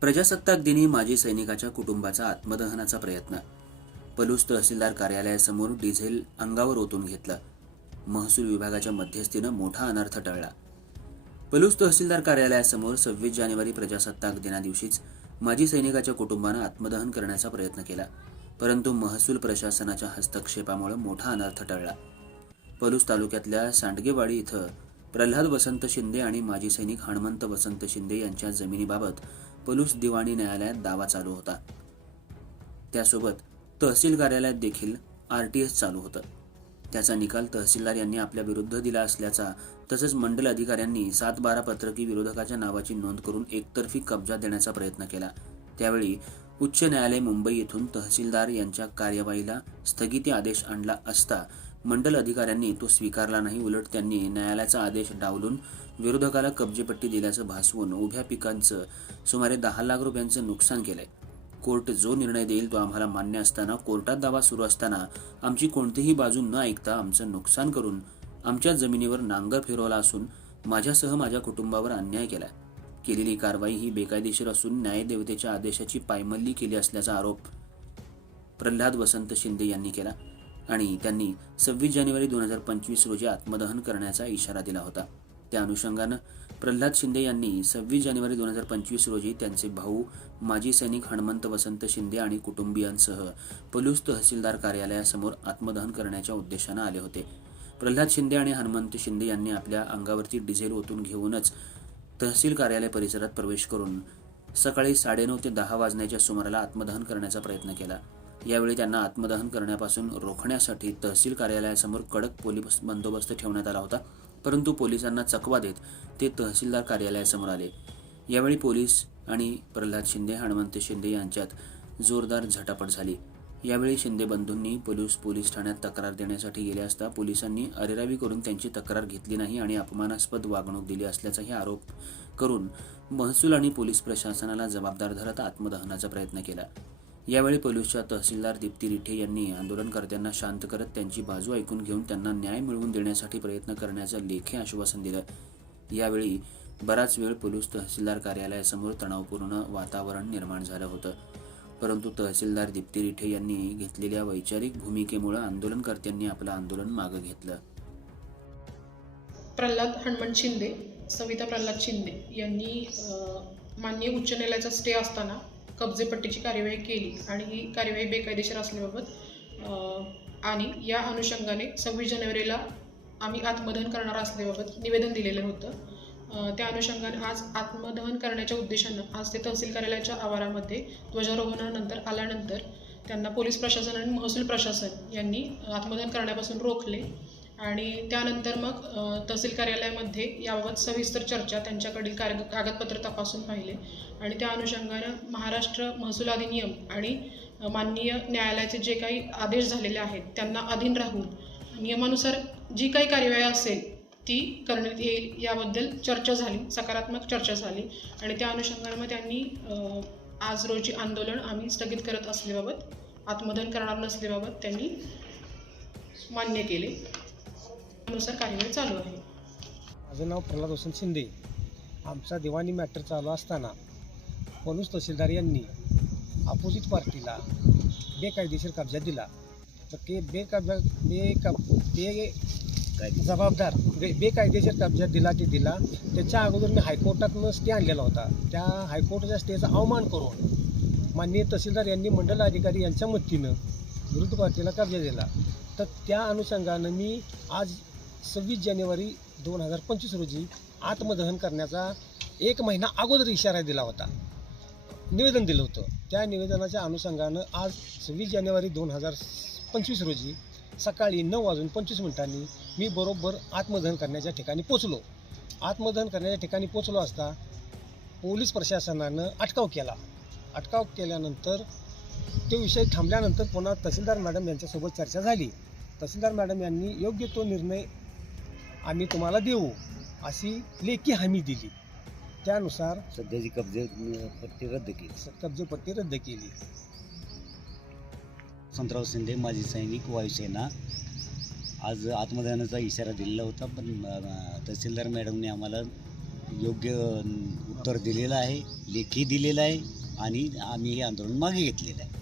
प्रजासत्ताक दिनी माजी सैनिकाच्या कुटुंबाचा आत्मदहनाचा प्रयत्न. पलूस तहसीलदार कार्यालयासमोर डिझेल अंगावर ओतून घेतलं. महसूल विभागाच्या मध्यस्थीनं मोठा अनर्थ टळला. पलूस तहसीलदार कार्यालयासमोर सव्वीस जानेवारी प्रजासत्ताक दिनादिवशीच माजी सैनिकाच्या कुटुंबानं आत्मदहन करण्याचा प्रयत्न केला. परंतु महसूल प्रशासनाच्या हस्तक्षेपामुळे मोठा अनर्थ टळला. पलूस तालुक्यातल्या सांडगेवाडी इथं प्रल्हाद वसंत शिंदे आणि माजी सैनिक हणमंत वसंत शिंदे यांच्या जमिनीबाबत पलूस दिवाणी न्यायालयात दावा चालू होता. त्यासोबत तहसील कार्यालयात देखील आर टी एस चालू होतं. त्याचा निकाल तहसीलदार यांनी आपल्या विरुद्ध दिला असल्याचा तसंच मंडल अधिकाऱ्यांनी सात बारा पत्रकी विरोधकाच्या नावाची नोंद करून एकतर्फी कब्जा देण्याचा प्रयत्न केला. त्यावेळी उच्च न्यायालय मुंबई येथून तहसीलदार यांच्या कार्यवाहीला स्थगिती आदेश आणला असता मंडल अधिकाऱ्यांनी तो स्वीकारला नाही. उलट त्यांनी न्यायालयाचा आदेश डावलून विरोधकाला कब्जेपट्टी दिल्याचं भासवून उभ्या पिकांचं सुमारे दहा लाख रुपयांचं नुकसान केलंय. कोर्ट जो निर्णय देईल तो आम्हाला मान्य असताना कोर्टात दावा सुरू असताना आमची कोणतीही बाजू न ऐकता आमचं नुकसान करून आमच्या जमिनीवर नांगर फिरवला असून माझ्यासह माझ्या कुटुंबावर अन्याय केलाय. केलेली कारवाई ही बेकायदेशीर असून न्यायदेवतेच्या आदेशाची पायमल्ली केली असल्याचा आरोप प्रल्हाद वसंत शिंदे यांनी केला आणि त्यांनी सव्वीस जानेवारी दोन हजार पंचवीस रोजी आत्मदहन करण्याचा इशारा दिला होता. त्या अनुषंगानं प्रल्हाद शिंदे यांनी सव्वीस जानेवारी दोन हजार पंचवीस रोजी त्यांचे भाऊ माजी सैनिक हणमंत वसंत शिंदे आणि कुटुंबियांसह पलूस तहसीलदार कार्यालयासमोर आत्मदहन करण्याच्या उद्देशानं आले होते. प्रल्हाद शिंदे आणि हनुमंत शिंदे यांनी आपल्या अंगावरती डिझेल ओतून घेऊनच तहसील कार्यालय परिसरात प्रवेश करून सकाळी साडेनऊ ते दहा वाजण्याच्या सुमाराला आत्मदहन करण्याचा प्रयत्न केला. यावेळी त्यांना आत्मदहन करण्यापासून रोखण्यासाठी तहसील कार्यालयासमोर कडक पोलीस बंदोबस्त ठेवण्यात आला होता. परंतु पोलिसांना चकवा देत ते तहसीलदार कार्यालयासमोर आले. यावेळी पोलीस आणि प्रल्हाद शिंदे हनुमंत शिंदे यांच्यात जोरदार झटापट झाली. यावेळी शिंदे बंधूंनी पोलीस पोलीस ठाण्यात तक्रार देण्यासाठी गेले असता पोलिसांनी अरेरावी करून त्यांची तक्रार घेतली नाही आणि अपमानास्पद वागणूक दिली असल्याचाही आरोप करून महसूल आणि पोलीस प्रशासनाला जबाबदार धरत आत्मदहनाचा प्रयत्न केला. यावेळी पलूसच्या तहसीलदार दीप्ती रिठे यांनी आंदोलनकर्त्यांना शांत करत त्यांची बाजू ऐकून घेऊन त्यांना न्याय मिळवून देण्यासाठी प्रयत्न करण्याचं लेखी आश्वासन दिलं. यावेळी बराच वेळ पोलीस तहसीलदार कार्यालयासमोर तणावपूर्ण वातावरण निर्माण झालं होतं. परंतु तहसीलदार दीप्ती रिठे यांनी घेतलेल्या वैचारिक भूमिकेमुळे आंदोलनकर्त्यांनी आपलं आंदोलन मागं घेतलं. प्रल्हाद हनुमंत शिंदे सविता प्रल्हाद शिंदे यांनी माननीय उच्च न्यायालयाचा स्टे असताना कब्जेपट्टीची कार्यवाही केली आणि ही कार्यवाही बेकायदेशीर असल्याबाबत आणि या अनुषंगाने सव्वीस जानेवारीला आम्ही आत्मदहन करणार असल्याबाबत निवेदन दिलेलं होतं. त्या अनुषंगाने आज आत्मदहन करण्याच्या उद्देशानं आज ते तहसील कार्यालयाच्या आवारामध्ये ध्वजारोहणानंतर आल्यानंतर त्यांना पोलीस प्रशासन आणि महसूल प्रशासन यांनी आत्मदहन करण्यापासून रोखले. आणि त्यानंतर मग तहसील कार्यालयामध्ये याबाबत सविस्तर चर्चा त्यांच्याकडील कार्य कागदपत्र तपासून पाहिले. आणि त्या अनुषंगानं महाराष्ट्र महसूल अधिनियम आणि माननीय न्यायालयाचे जे काही आदेश झालेले आहेत त्यांना अधीन राहून नियमानुसार जी काही कार्यवाही असेल ती करण्यात येईल याबद्दल चर्चा झाली सकारात्मक चर्चा झाली. आणि त्या अनुषंगानं मग त्यांनी आज रोजी आंदोलन आम्ही स्थगित करत असल्याबाबत आत्मदन करणार नसल्याबाबत त्यांनी मान्य केले. त्यानुसार कार्यवाही चालू आहे. माझं नाव प्रल्हाद हुसन शिंदे. आमचा दिवाणी मॅटर चालू असताना पोलीस तहसीलदार यांनी अपोजिट पार्टीला बेकायदेशीर कब्जा दिला. तर ते बेकब्जा बेकब बे जबाबदार बे बेकायदेशीर कब्जा दिला ते दिला. त्याच्या अगोदर मी हायकोर्टातनं स्टे आणलेला होता. त्या हायकोर्टाच्या स्टेचा अवमान करून माननीय तहसीलदार यांनी मंडल अधिकारी यांच्या मदतीनं विरुद्ध पार्टीला कब्जा दिला. तर त्या अनुषंगानं मी आज सव्वीस जानेवारी दोन हजार पंचवीस रोजी आत्मदहन करण्याचा एक महिना अगोदर इशारा दिला होता. निवेदन दिलं होतं. त्या निवेदनाच्या अनुषंगानं आज सव्वीस जानेवारी दोन हजार पंचवीस रोजी सकाळी नऊ वाजून पंचवीस मिनिटांनी मी बरोबर आत्मदहन करण्याच्या ठिकाणी पोचलो. आत्मदहन करण्याच्या ठिकाणी पोचलो असता पोलीस प्रशासनानं अटकाव केला. अटकाव केल्यानंतर तो विषय थांबल्यानंतर पुन्हा तहसीलदार मॅडम यांच्यासोबत चर्चा झाली. तहसीलदार मॅडम यांनी योग्य तो निर्णय आम्ही तुम्हाला देऊ अशी लेखी हमी दिली. त्यानुसार सध्याची कब्जे पट्टी रद्द केली. कब्जेपट्टी रद्द केली. वसंतराव शिंदे माजी सैनिक वायुसेना. आज आत्मदहनाचा इशारा दिलेला होता पण अं, तहसीलदार मॅडमने आम्हाला योग्य उत्तर दिलेलं आहे लेखी दिलेलं आहे आणि आम्ही हे आंदोलन मागे घेतलेलं आहे.